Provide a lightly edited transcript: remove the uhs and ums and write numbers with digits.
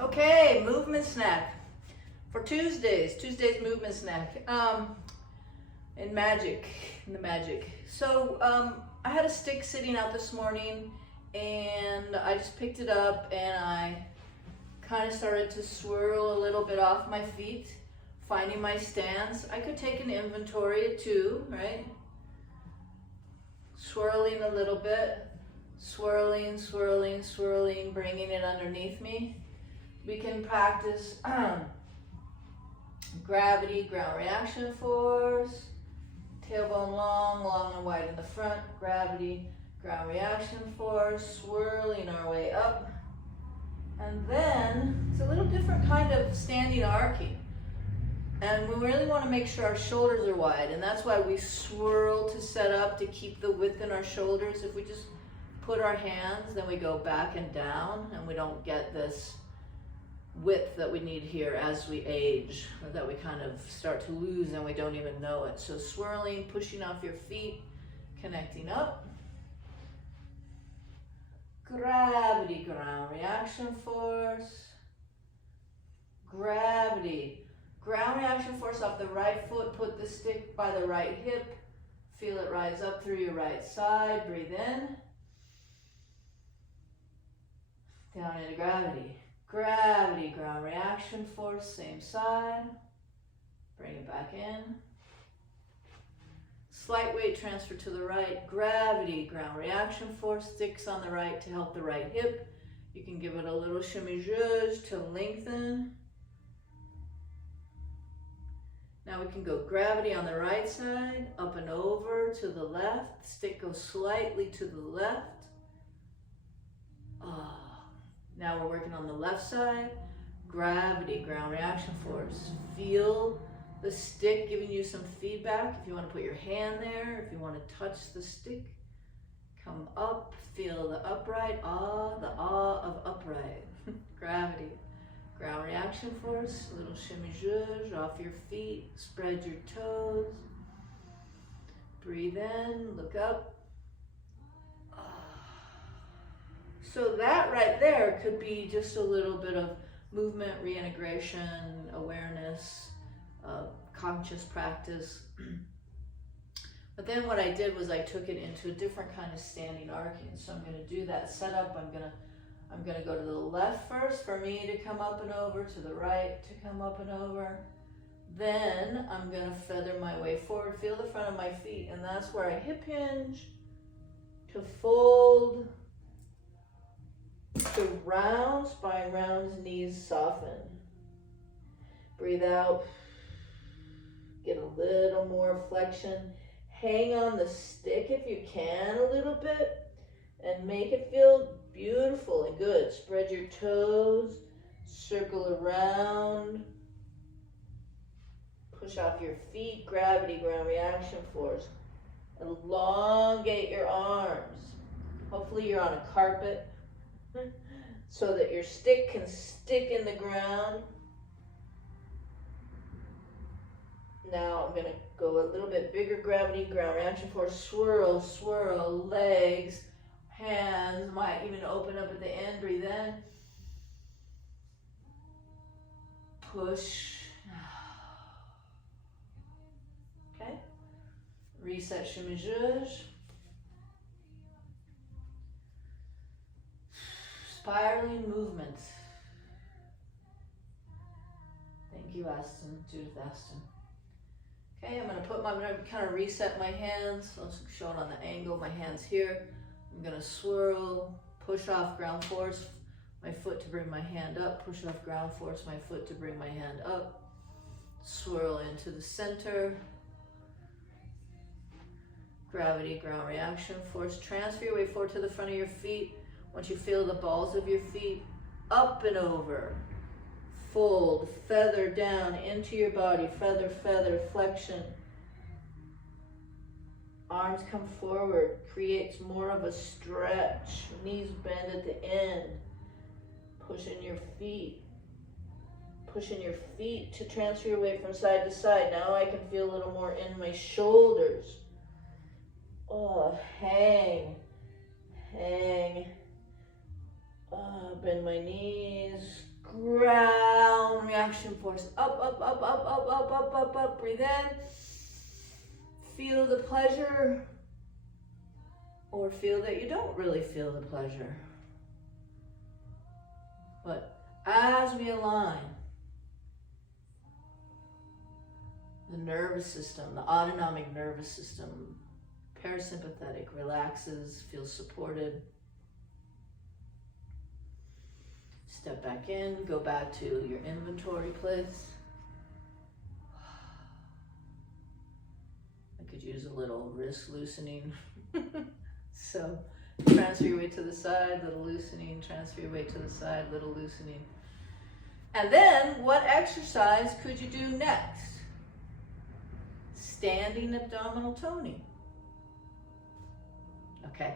Okay, movement snack for Tuesdays. Tuesday's movement snack. In the magic. So I had a stick sitting out this morning, and I just picked it up and I kind of started to swirl a little bit off my feet, finding my stance. I could take an inventory too, right? Swirling a little bit, swirling, swirling, swirling, bringing it underneath me. We can practice gravity, ground reaction force, tailbone long, long and wide in the front, gravity, ground reaction force, swirling our way up. And then it's a little different kind of standing arcing. And we really want to make sure our shoulders are wide, and that's why we swirl to set up to keep the width in our shoulders. If we just put our hands, then we go back and down, and we don't get this width that we need here as we age, or that we kind of start to lose and we don't even know it. So swirling, pushing off your feet, connecting up. Gravity, ground reaction force. Gravity, ground reaction force off the right foot. Put the stick by the right hip. Feel it rise up through your right side. Breathe in. Down into gravity. Gravity, ground reaction force, same side. Bring it back in. Slight weight transfer to the right. Gravity, ground reaction force, sticks on the right to help the right hip. You can give it a little shimmy zhuzh to lengthen. Now we can go gravity on the right side, up and over to the left. Stick goes slightly to the left. Now we're working on the left side. Gravity, ground reaction force. Feel the stick giving you some feedback. If you want to put your hand there, if you want to touch the stick, come up, feel the upright, the awe of upright. Gravity, ground reaction force, a little shimmy zhuzh off your feet, spread your toes. Breathe in, look up. So that right there could be just a little bit of movement, reintegration, awareness, conscious practice. But then what I did was I took it into a different kind of standing arcing. So I'm going to do that setup. I'm going to go to the left first for me to come up and over, to the right to come up and over. Then I'm going to feather my way forward. Feel the front of my feet, and that's where I hip hinge to fold. To round, spine rounds, knees soften. Breathe out. Get a little more flexion. Hang on the stick if you can a little bit and make it feel beautiful and good. Spread your toes, circle around. Push off your feet, gravity, ground reaction force. Elongate your arms. Hopefully you're on a carpet, so that your stick can stick in the ground. Now I'm going to go a little bit bigger gravity, ground reaction force, swirl, swirl, legs, hands, might even open up at the end, breathe in. Push. Okay. Reset, shimmy zhuzh. Spiraling movement. Thank you, Aston, Judith Aston. Okay, I'm going to kind of reset my hands. I'll show it on the angle. My hands here. I'm going to swirl, push off ground force, my foot to bring my hand up, push off ground force, my foot to bring my hand up. Swirl into the center. Gravity, ground reaction force. Transfer your way forward to the front of your feet. Once you feel the balls of your feet, up and over, fold, feather down into your body, feather, feather, flexion. Arms come forward, creates more of a stretch. Knees bend at the end. Pushing your feet to transfer your weight from side to side. Now I can feel a little more in my shoulders. Oh, hang. Bend my knees, ground reaction force. Up, up, up, up, up, up, up, up, up. Breathe in. Feel the pleasure, or feel that you don't really feel the pleasure. But as we align, the nervous system, the autonomic nervous system, parasympathetic, relaxes, feels supported. Step back in, go back to your inventory place. I could use a little wrist loosening. So transfer your weight to the side, little loosening, transfer your weight to the side, little loosening. And then what exercise could you do next? Standing abdominal toning. Okay.